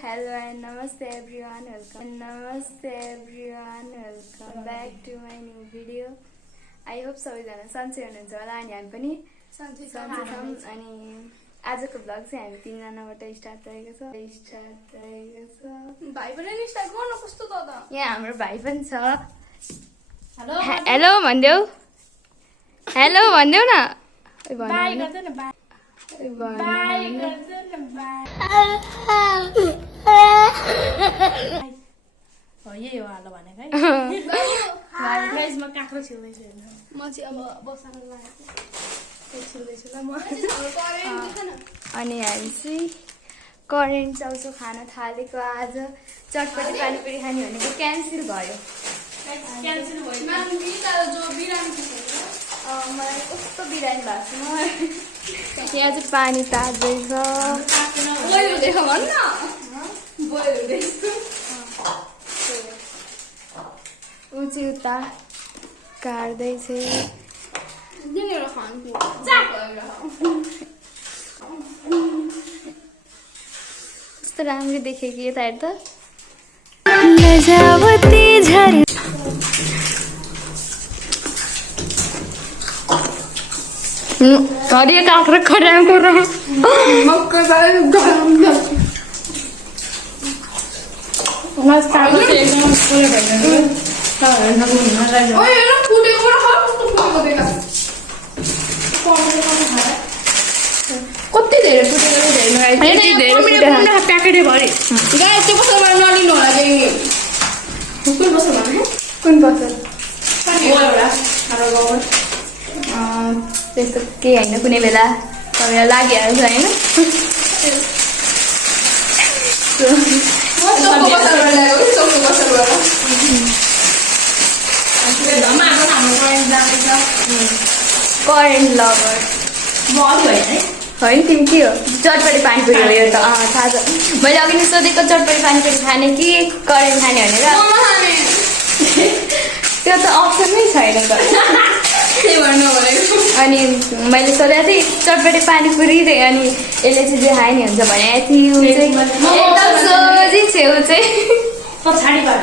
hello and namaste everyone. Welcome back to my new video. I hope सबैजना सन्चै हुनुहुन्छ होला अनि हामी पनि सन्चै छौं अनि आजको भ्लग चाहिँ हामी तीनजनाबाट स्टार्ट गरेको छ। भाइ पनि स्टार्ट गर्नु कस्तो त यहाँ हाम्रो भाइ पनि छ। हेलो भन्देऊ न। बाइ गर्दैन बाइ यही हो हालो भनेको है। गाइस म काँक्रो छिल्दैछु म चाहिँ अब बसाएर लागेको छिल्दैछु ल म। अनि हामी चाहिँ करेन्ट चाउचाउ खान थालेको। आज चटपटी पानीपुरी खाने भनेको क्यान्सल भयो। क्यान्सल भयो म्याम गीता जो बिरामी छ मलाई कस्तो बिरामी भएको छ। यहाँ चाहिँ पानी ताज्दैछ। बोइल हुँदैछ भन् न। बोइल हुँदैछ ऊ चाहिँ उता काट्दैछ। कस्तो राम्रो देखेँ कि यता हेर्दा हरियो काँक्रो खराएको र कति धेरै फुटेको प्याकेटै भरे गाई त्यो पसलबाट नलिनु होला चाहिँ कुन पसल त्यस्तो केही होइन। कुनै बेला तपाईँलाई लागिहाल्छ होइन। करेन्ट लभर होइन तिमी के हो? चटपटी पानीपुरी हो यो त। थाहा छ। मैले अघि नै सोधेको चटपटी पानीपुरी खाने कि करेन्ट खाने भनेर। त्यो त अप्सनै छैन त। अनि मैले सोधेको थिएँ चटपटी पानीपुरी अनि यसले चाहिँ जे खाने हुन्छ भनेको थिएँ। ऊ चाहिँ एकदम सोझी छेउ चाहिँ पछाडिबाट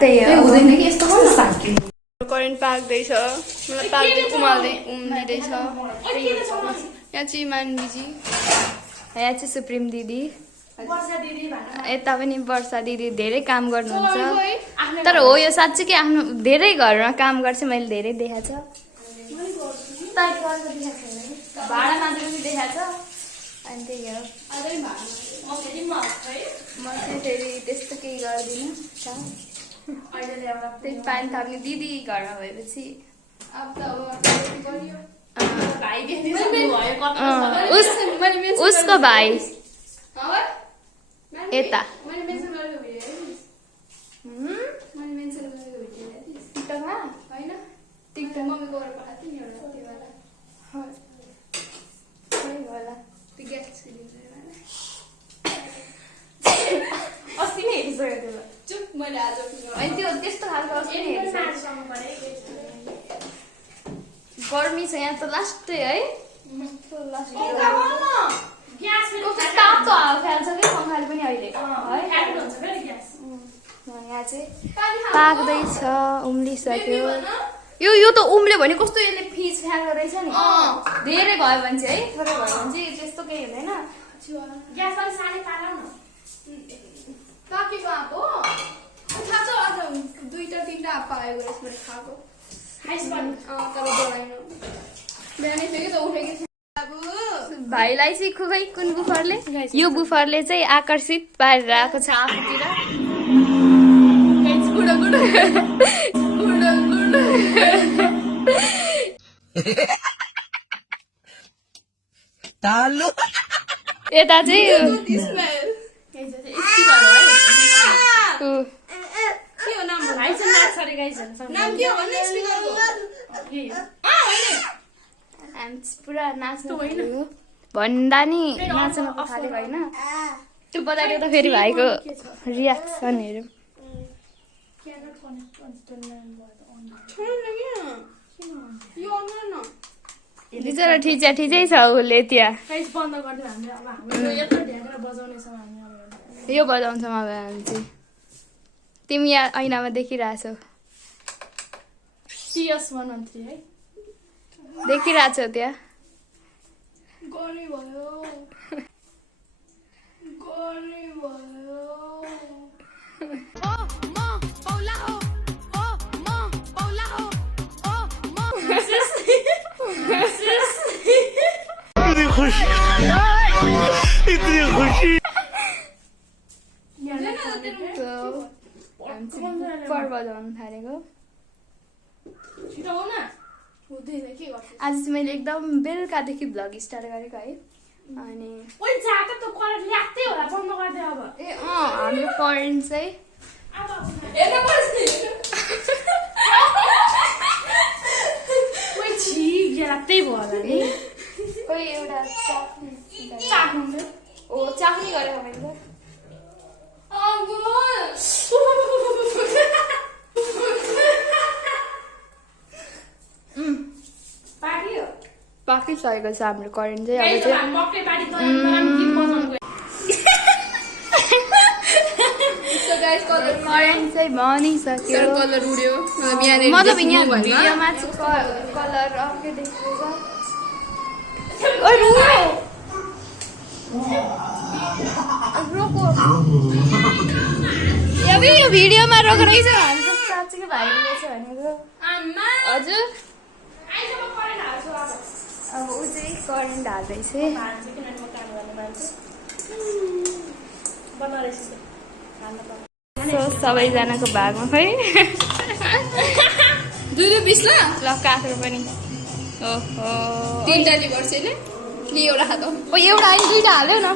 त्यही हो। करेन्ट पाक्दैछ। मलाई पाक्दै उमाल्दैछ। यहाँ चाहिँ मान्वीजी, यहाँ चाहिँ सुप्रिम दिदी, यता पनि वर्षा दिदी धेरै काम गर्नुहुन्छ। तर हो यो साँच्चै कि आफ्नो धेरै घरमा काम गर्छ। मैले धेरै देखाएको छ। भाडा मात्र पनि देखाएको छ। अनि त्यही हो। म चाहिँ फेरि त्यस्तो केही गर्दिनँ। त्यही पानी थाप्ने दिदी घरमा भएपछि उसको भाइ यता अस्ति नै हेरिसकेको थियो। त्यो त्यस्तो खालको अस्ति नै गर्मी छ यहाँ त लास्टै है। तातो हावा फ्याल्छ कि पङ्खाले पनि अहिले है। यहाँ चाहिँ पाक्दैछ, उम्लिसक्यो। यो त उम्ल्यो भने कस्तो यसले फिज फ्याल्दो रहेछ नि। धेरै भयो भने चाहिँ है, थोरै भयो भने चाहिँ त्यस्तो केही हुँदैन। पाकेको आएको थाहा छ। आज 2-3 पाएको यसबाट खाएको बिहानै फेरि त उठेको भाइलाई चाहिँ खुबै कुन बुफरले यो बुफरले चाहिँ आकर्षित पारेर आएको छ आफूतिर। यता चाहिँ पुरा नाच्नु भन्दा नि नाच्न थालेको होइन। त्यो बताइदियो त फेरि भाइको रियाक्सन हेरौँ। बिचरा ठिच्या ठिचै छ उसले त्यहाँ गाइस बन्द गरिदियो हामीले अब हाम्रो यत्रो ढ्याकेर बजाउने छौँ हामी अब यो बजाउँछौँ अब हामी चाहिँ तिमी यहाँ ऐनामा देखिरहेछौ CS 113 है देखिरहेछौ त्यहाँ गनी भयो इतनी खुशी पर बजाउनु थालेको छिटो हो न हुँदैन के गर्छ आज चाहिँ मैले एकदम बेलुकादेखि भ्लग स्टार्ट गरेको है अनि ओइ जाका त करेन्ट ल्याक्दै होला बन्द गर्दै अब ए हाम्रो करेन्ट चाहिँ हेर्न पर्छ ओइ छि ल्याक्दै भयो होला नि कोही एउटा चाख्नु ओ चाख्ने गरेको मैले पाकिसकेको छ हाम्रो करेन्ट चाहिँ अब चाहिँ करेन्ट चाहिँ भनिसक्यो कलर उड्यो मतलब यहाँ भिडियोमा चाहिँ कलर अर्कै देखिँदैछ रोको यो भिडियोमा रोको रहेछ हाम्रो साँच्चीकै भाइ रहेछ भनेको हजुर अब ऊ चाहिँ करेन्ट हाल्दैछ सबैजनाको भागमा खै 220 ल ल काँक्रो पनि ओहो 3टा लिभर छैन नि एउटा खातो ओ एउटा आइन 2टा हाल्यो न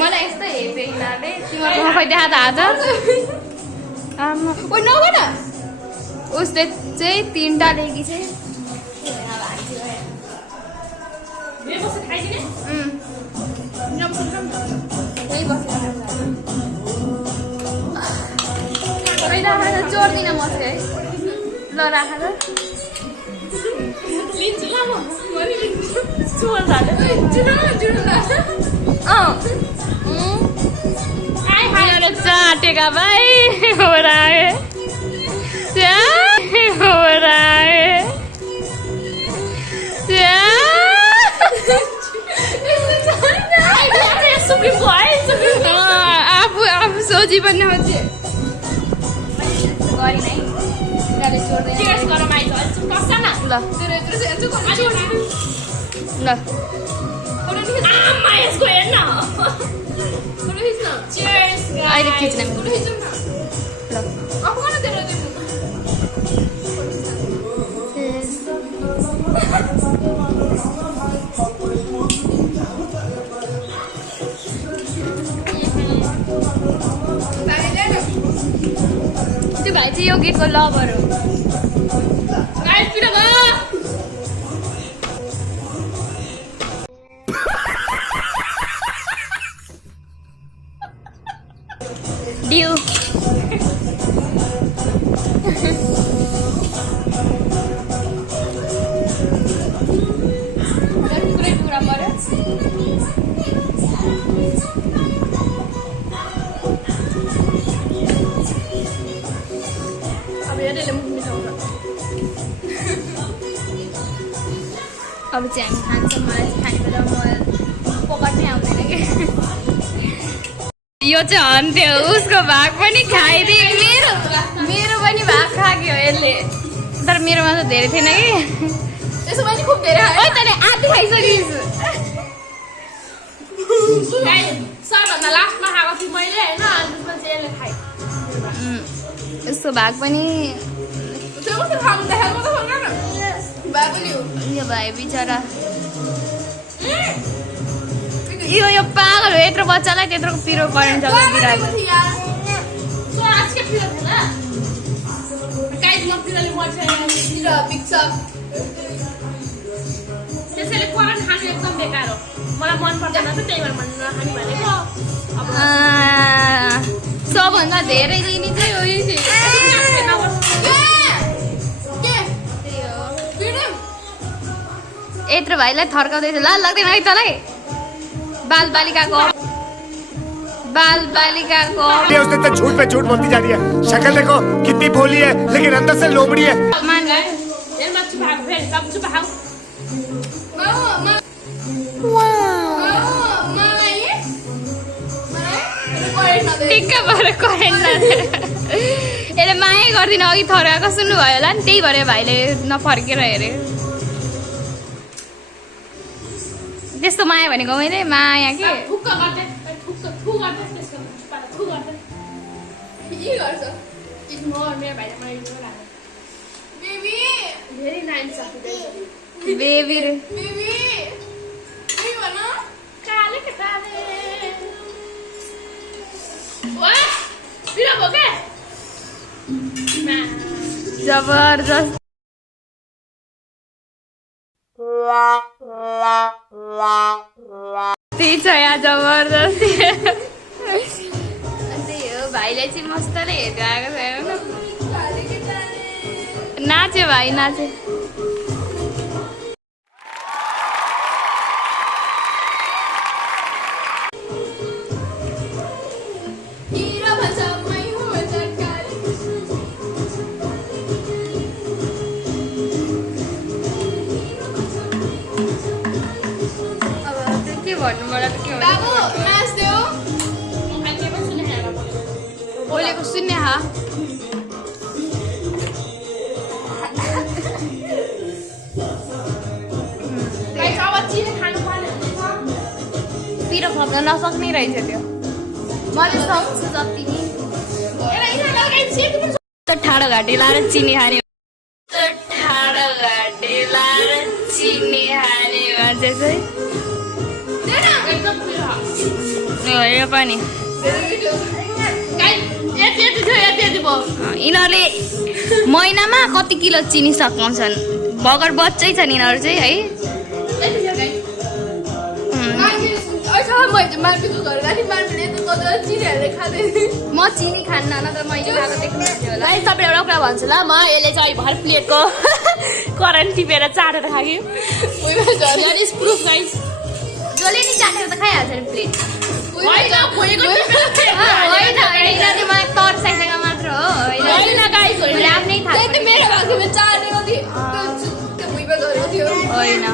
मलाई यस्तो हेपे यिनीहरूले तिमीहरूको खै देखा त आज आमा ओ नगर न उसले चाहिँ 3टा ल्याएकी चाहिँ त्यही बसेर चोर्दिनँ म चाहिँ है ल राख त चाटेका भाइ हो रहा आफू आफू सोची पनि खोजे गरिन है यिनीहरूले छोड्दैन ल ल अहिले खिच्ने ल त्यो भाइ चाहिँ यो गीतको लभर हो डिउ पुरै टुक्रा पऱ्यो अब चाहिँ हामी खान्छौँ मलाई चाहिँ खाने बेला म पकड्नै आउँदैन कि यो चाहिँ हन्थ्यो उसको भाग पनि खाइदिए मेरो पनि भाग खायो यसले तर मेरोमा त धेरै थिएन कि त्यसो पनि खुब धेरै ओ तैँले आधी खाइसकिस् सबभन्दा लास्टमा खाएको थिएँ मैले होइन अनि त्यसपछि यसले खाएँ यसको भाग पनि त्यो कस्तो खानु देखाएको त भन्नु न बा पनि हो यो भाइ बिचरा यो पागल हो यत्रो बच्चालाई त्यत्रो पिरो करेन्ट चल्दै दिइरहेको त्यसैले करेन्ट खानु एकदम बेकार हो मलाई मन पर्दैन त त्यही भएर भन्नु नखाने भनेको सबभन्दा धेरै लिने चाहिँ हो यत्रो भाइलाई थर्काउँदैछ लाल लाग्दैन है तँलाई बाल बालिकाको उसने तो झूठ पे झूठ बोलती जा रही है शक्ल देखो कितनी भोली है लेकिन अंदर से लोमड़ी है टिक्का भएर करेन्ट नदिएर यसले माया गर्दिन अघि थर्काएको सुन्नुभयो होला नि त्यही भएर भाइले नफर्केर हेऱ्यो त्यस्तो माया भनेको मैले माया के बेबी जबरदस्त त्यही छ यहाँ जबरदस्ती त्यही हो भाइले चाहिँ मस्तले हेर्दै आएको छ हेर्नु न नाच्यो भाइ नाच्यो बोलेको सुन्ने हा पिरो खप्न नसक्ने रहेछ त्यो मैले सक्छु जति नि ठाडो घाँटी लाएर चिनी खाने ठाडो घाँटी लाएर चिनी खाने भन्छ चाहिँ यो पनि यिनीहरूले महिनामा कति किलो चिनी सकाउँछन् बगर बच्चै छन् यिनीहरू चाहिँ है म चिनी खान्न न त मैले खाएको देख्नुहुन्छ होला तपाईँ एउटा कुरा भन्छु ल म यसले चाहिँ भर प्लेटको करेन्ट टिपेर चाटेर खायो प्रुफ गाइस जसले नि चाटेर त खाइहाल्छ नि प्लेट होइन मलाई तर्साइसँग मात्र हो आफ्नै थाहा होइन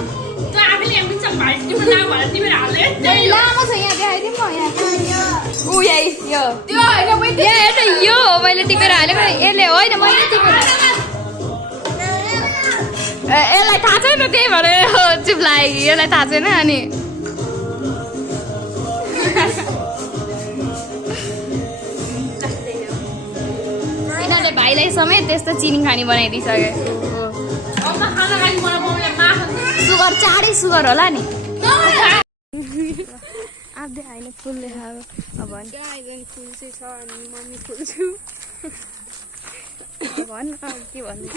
लामो छ यहाँ देखाइदिउँ म यहाँ यो हो मैले टिपेर हालेको यसले होइन मैले टिपेर यसलाई थाहा छैन त्यही भएर चुप लाग्यो यसलाई थाहा छैन अनि यिनीहरूले भाइलाई समेत त्यस्तो चिनी खानी बनाइदिइसके सुगर चाँडै सुगर होला नि आफै होइन फुल देखाएको अब फुल चाहिँ छ अनि मम्मी फुल छु भन् के भन्नु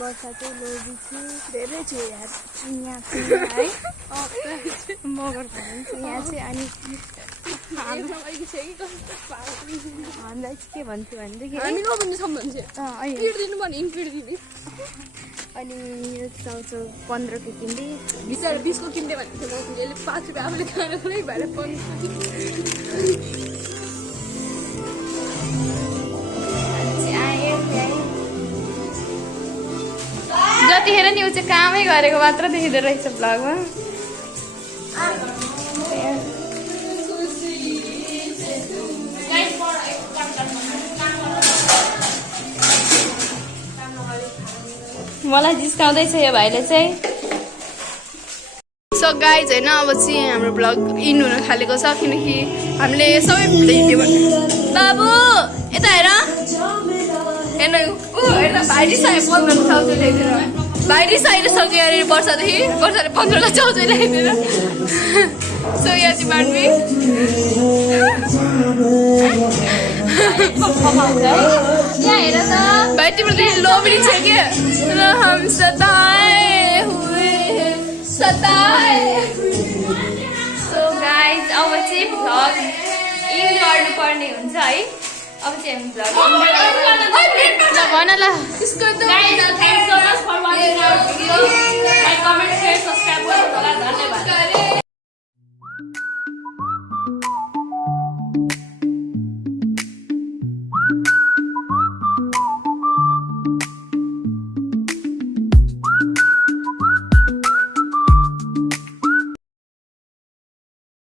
वर्षा चाहिँ लोभी छु धेरै छु यहाँ छु है मगर भन्छु यहाँ चाहिँ अनि हामीलाई चाहिँ के भन्थ्यो भनेदेखि अनि यो चाउचाउ 15 को किन्दै 20 को किन्दै भन्थ्यो यसले 5 रुपियाँ आफूले खानु नै भएर 15 जतिखेर नि ऊ चाहिँ कामै गरेको मात्र देखिँदो रहेछ ब्लगमा मलाई जिस्काउँदैछ यो भाइले चाहिँ सो गाइज होइन अब चाहिँ हाम्रो ब्लग इन हुन थालेको छ किनकि हामीले सबै भुलिदियो भने बाबु यता हेर हेर्न भाइले सय 15 चाउचाउ ल्याइदिएर भाइले सहिले सक्यो अरे वर्षाले 15 चाउचाउ ल्याइदिएर सो यहाँ चाहिँ मान्वी यहाँ हेर त भाइ तिम्रो त लोभरी छ के र हम सताए हुए सताए सो गाइज अब चाहिँ भ्लग इन गर्नुपर्ने हुन्छ है अब चाहिँ हामी vlog ल भन ल त्यसको एकदम Guys, thanks so much for watching our video. Like, comment, share, subscribe गर्नु होला